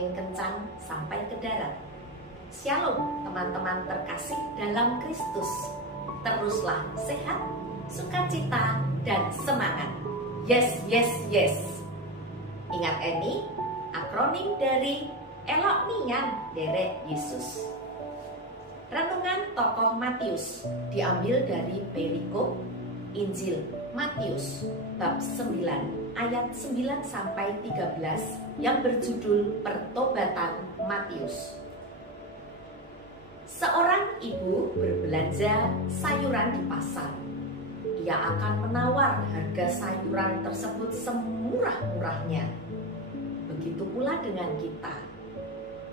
angin kencang sampai ke darat. Shalom teman-teman terkasih dalam Kristus. Teruslah sehat, sukacita, dan semangat. Yes, yes, yes. Ingat ini akronim dari Elok Nian Derek Yesus. Renungan tokoh Matius diambil dari perikop Injil Matius bab 9 ayat 9 sampai 13 yang berjudul Pertobatan Matius. Seorang ibu berbelanja sayuran di pasar. Ia akan menawar harga sayuran tersebut semurah-murahnya. Begitu pula dengan kita,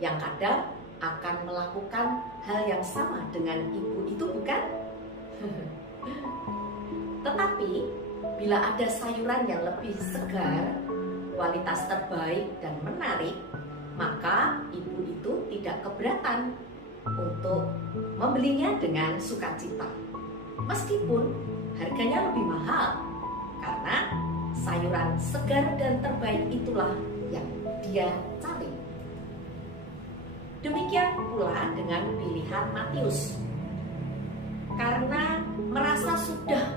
yang kadang akan melakukan hal yang sama dengan ibu itu, bukan? Tetapi bila ada sayuran yang lebih segar, kualitas terbaik dan menarik, maka ibu itu tidak keberatan untuk membelinya dengan sukacita. Meskipun harganya lebih mahal, karena sayuran segar dan terbaik itulah yang dia cari. Demikian pula dengan pilihan Matius. Karena merasa sudah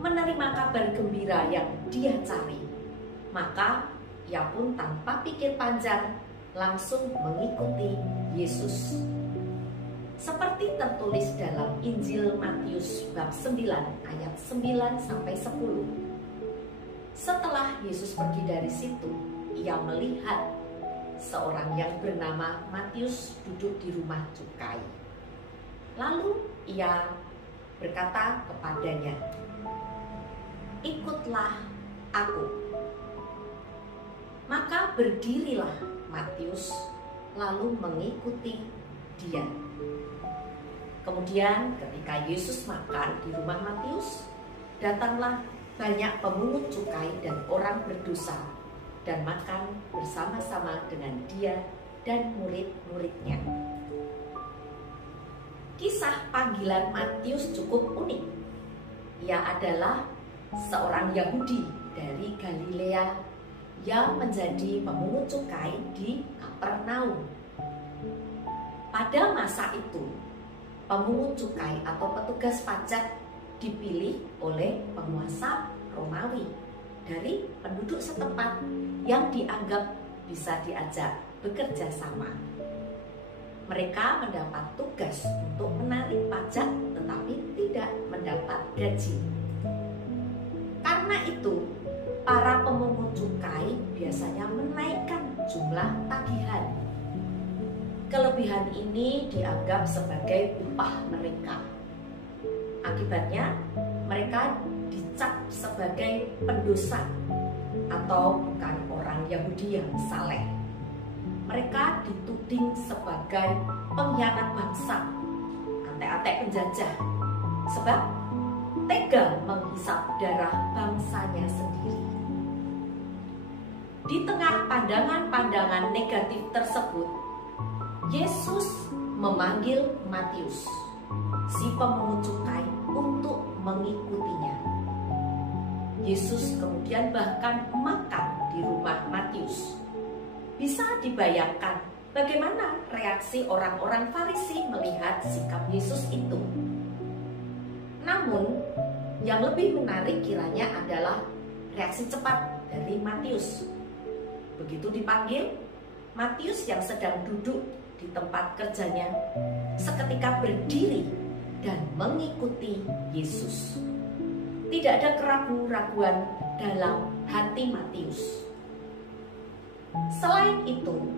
menerima kabar gembira yang dia cari, maka ia pun tanpa pikir panjang langsung mengikuti Yesus. Seperti tertulis dalam Injil Matius bab 9 ayat 9 sampai 10. Setelah Yesus pergi dari situ, ia melihat seorang yang bernama Matius duduk di rumah cukai. Lalu ia berkata kepadanya, "Ikutlah aku." Maka berdirilah Matius lalu mengikuti dia. Kemudian ketika Yesus makan di rumah Matius, datanglah banyak pemungut cukai dan orang berdosa dan makan bersama-sama dengan dia dan murid-muridnya. Kisah panggilan Matius cukup unik. Ia adalah seorang Yahudi dari Galilea yang menjadi pemungut cukai di Kapernaum. Pada masa itu, pemungut cukai atau petugas pajak dipilih oleh penguasa Romawi dari penduduk setempat yang dianggap bisa diajak bekerja sama. Mereka mendapat tugas untuk menarik pajak tetapi tidak mendapat gaji. Karena itu, para pemungut cukai biasanya menaikkan jumlah tagihan. Kelebihan ini dianggap sebagai upah mereka. Akibatnya, mereka dicap sebagai pendosa atau bukan orang Yahudi yang saleh. Mereka dituding sebagai pengkhianat bangsa, antek-antek penjajah, sebab tega menghisap darah bangsanya sendiri. Di tengah pandangan-pandangan negatif tersebut, Yesus memanggil Matius, si pemungut cukai, untuk mengikutinya. Yesus kemudian bahkan makan di rumah Matius. Bisa dibayangkan bagaimana reaksi orang-orang Farisi melihat sikap Yesus itu. Namun, yang lebih menarik kiranya adalah reaksi cepat dari Matius. Begitu dipanggil, Matius yang sedang duduk di tempat kerjanya seketika berdiri dan mengikuti Yesus. Tidak ada keraguan-raguan dalam hati Matius. Selain itu,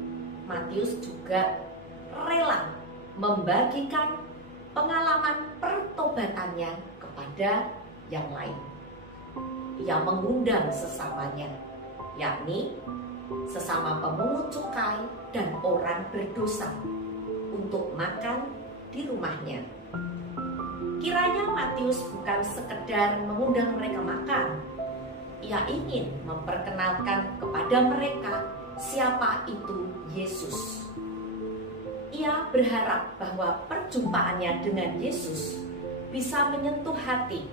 Matius juga rela membagikan pengalaman pertobatannya kepada yang lain. Ia mengundang sesamanya, yakni sesama pemungut cukai dan orang berdosa, untuk makan di rumahnya. Kiranya Matius bukan sekedar mengundang mereka makan. Ia ingin memperkenalkan kepada mereka siapa itu Yesus. Ia berharap bahwa perjumpaannya dengan Yesus bisa menyentuh hati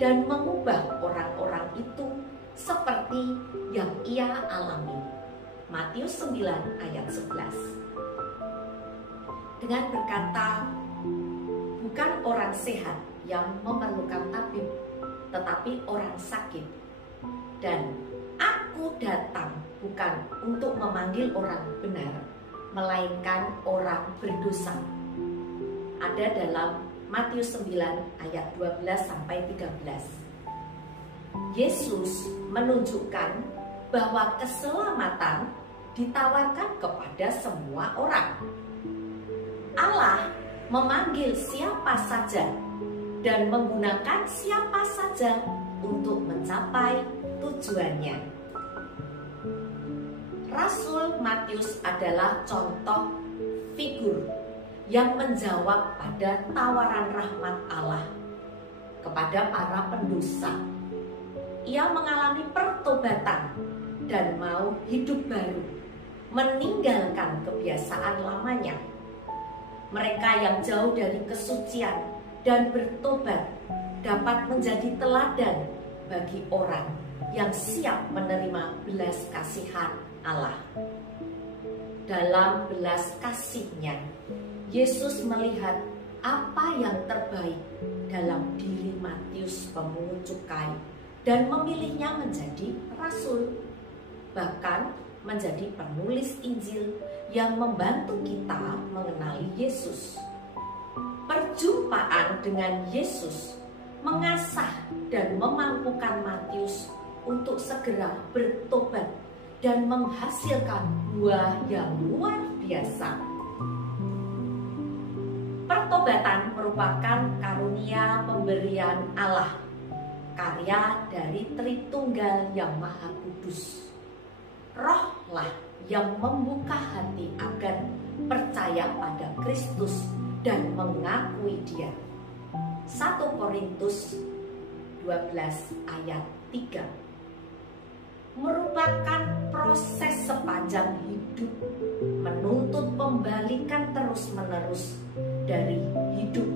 dan mengubah orang-orang itu seperti yang ia alami. Matius 9 ayat 11. Dengan berkata, bukan orang sehat yang memerlukan tabib, tetapi orang sakit. Dan aku datang bukan untuk memanggil orang benar, melainkan orang berdosa. Ada dalam Matius 9 ayat 12-13. Yesus menunjukkan bahwa keselamatan ditawarkan kepada semua orang. Allah memanggil siapa saja dan menggunakan siapa saja untuk mencapai tujuannya. Rasul Matius adalah contoh figur yang menjawab pada tawaran rahmat Allah kepada para pendosa. Ia mengalami pertobatan dan mau hidup baru, meninggalkan kebiasaan lamanya. Mereka yang jauh dari kesucian dan bertobat dapat menjadi teladan bagi orang yang siap menerima belas kasihan Allah. Dalam belas kasih-Nya, Yesus melihat apa yang terbaik dalam diri Matius pemungut cukai dan memilihnya menjadi rasul, bahkan menjadi penulis Injil yang membantu kita mengenali Yesus. Perjumpaan dengan Yesus mengasah dan memampukan Matius untuk segera bertobat dan menghasilkan buah yang luar biasa. Pertobatan merupakan karunia pemberian Allah, karya dari Tritunggal yang Maha Kudus. Rohlah yang membuka hati agar percaya pada Kristus dan mengakui Dia. 1 Korintus 12 ayat 3. Merupakan proses sepanjang hidup, menuntut pembalikan terus-menerus dari hidup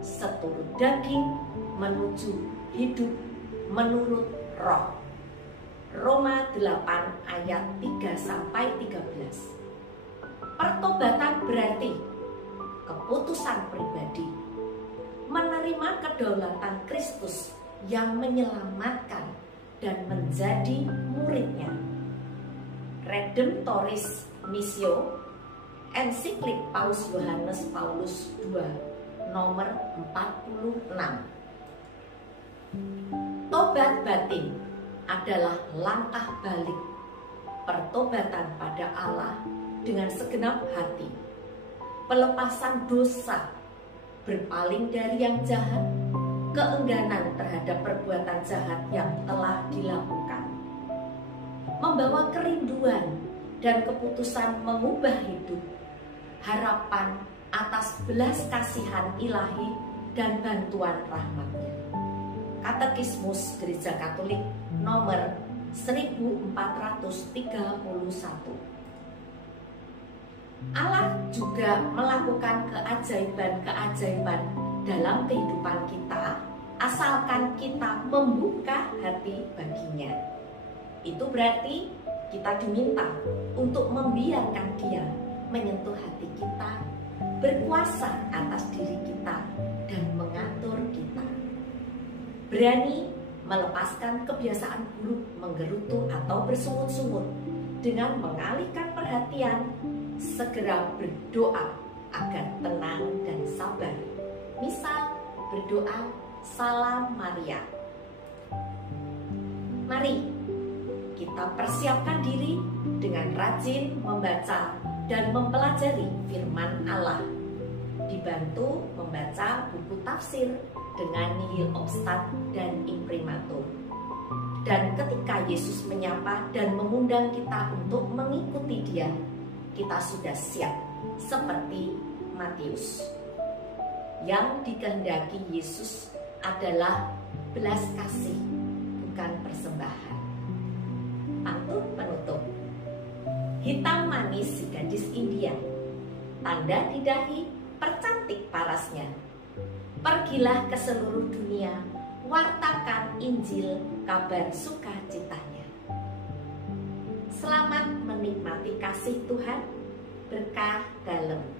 seturut daging menuju hidup menurut roh. Roma 8 ayat 3-13. Pertobatan berarti keputusan pribadi menerima kedaulatan Kristus yang menyelamatkan dan menjadi muridnya. Redemptoris Missio, ensiklik Paus Yohanes Paulus II, nomor 46. Tobat batin adalah langkah balik pertobatan pada Allah dengan segenap hati, pelepasan dosa, berpaling dari yang jahat, keengganan terhadap perbuatan jahat yang telah dilakukan, membawa kerinduan dan keputusan mengubah hidup, harapan atas belas kasihan ilahi dan bantuan rahmat-Nya. Katekismus Gereja Katolik nomor 1431. Allah juga melakukan keajaiban-keajaiban dalam kehidupan kita, asalkan kita membuka hati baginya. Itu berarti kita diminta untuk membiarkan Dia menyentuh hati kita, berkuasa atas diri kita, dan mengatur kita. Berani melepaskan kebiasaan buruk menggerutu atau bersungut-sungut dengan mengalihkan perhatian, segera berdoa agar tenang dan sabar. Misal berdoa Salam Maria. Mari kita persiapkan diri dengan rajin membaca dan mempelajari firman Allah, dibantu membaca buku tafsir dengan nihil obstat dan imprimatur. Dan ketika Yesus menyapa dan mengundang kita untuk mengikuti Dia, kita sudah siap seperti Matius. Yang dikehendaki Yesus adalah belas kasih, bukan persembahan. Pantun penutup. Hitam manis si gadis India, tanda di dahi percantik parasnya. Pergilah ke seluruh dunia, wartakan Injil, kabar sukacitanya. Selamat menikmati. kasih Tuhan, berkah dalam.